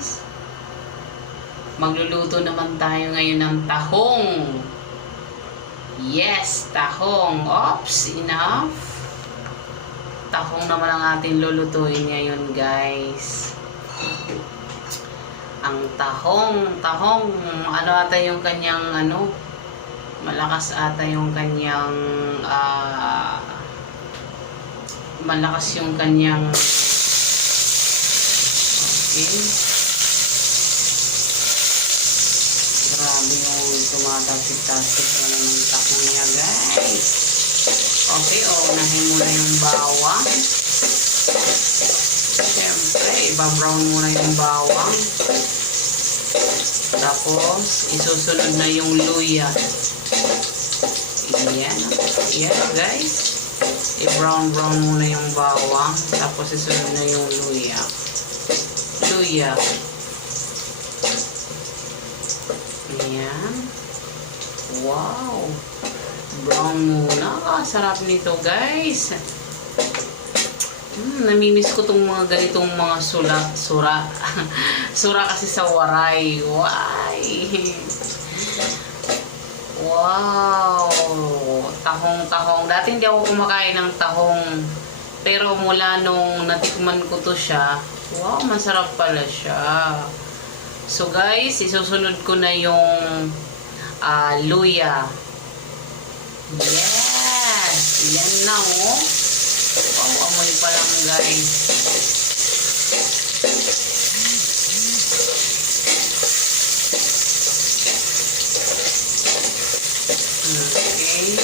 guys. Magluluto naman tayo ngayon ng tahong. Yes, tahong. Oops, enough. Tahong naman ang ating lulutuin ngayon, guys. Ang tahong, ano ata yung kanyang malakas ata yung kanyang malakas yung kanyang okay. Grabe yung tumatasik-tasik ng tahong niya, guys. Okay, unahin muna yung bawang. Siyempre, iba-brown muna yung bawang. Tapos, isusunod na yung luya. Yan, guys. I-brown muna yung bawang. Tapos, isunod na yung luya. Ayan. Wow. Brown muna. Sarap nito, guys. Namimiss ko tong mga ganitong mga sura. Sura kasi sa waray. Why? Wow. Tahong. Dati hindi ako kumakain ng tahong. Pero mula nung natikman ko to siya, wow, masarap pala siya. So guys, isusunod ko na yung luya. Yes! Yan na, oh. Wow, amoy pa lang, guys. Okay.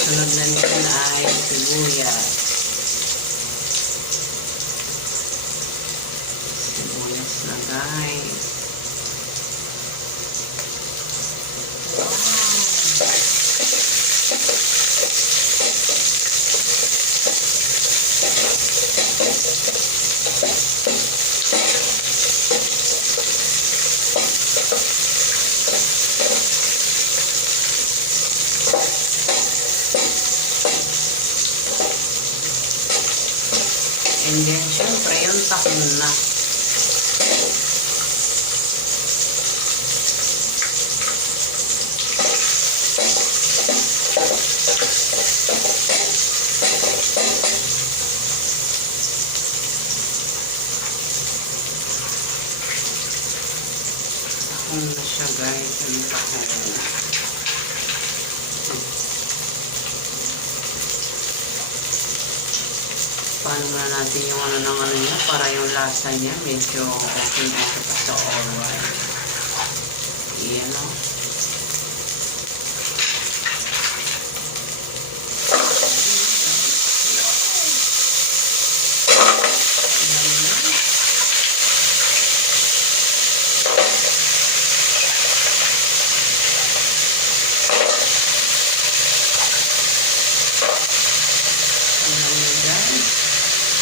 Sunod na nito ay sibuyas. Sibuyas na, guys. And then, syempre, yung tahong na. Tahong na siya, guys. Yung tahong na. Paano na natin yung niya para yung lasa niya medyo okay pa sa alright. Iyan, o.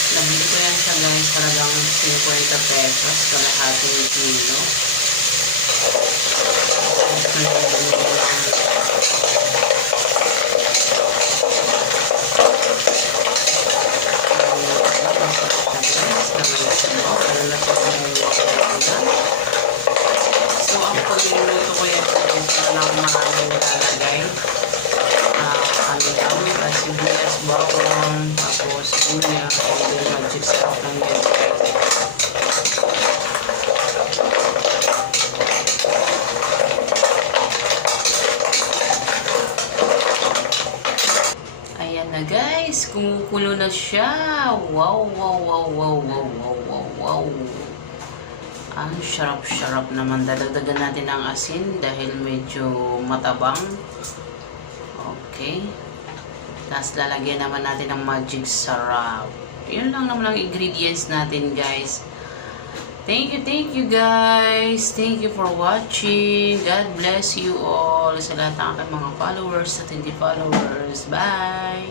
Nabili ko yan siya, guys, talagang 50 pesos kalahating kilo. So, ang pagluluto ko yan, para lang maraming lalagay. Sibuyas, bawang, tapos luya, and then magic sarap lang yun. Ayan na, guys, kumukulo na siya. Wow. Ang sarap naman. Dadagdagan natin ang asin dahil medyo matabang. Okay. Tapos lalagyan naman natin ng magic sarap. Yun lang naman ang ingredients natin, guys. Thank you guys. Thank you for watching. God bless you all. Sa lahat ng aking mga followers at hindi followers. Bye!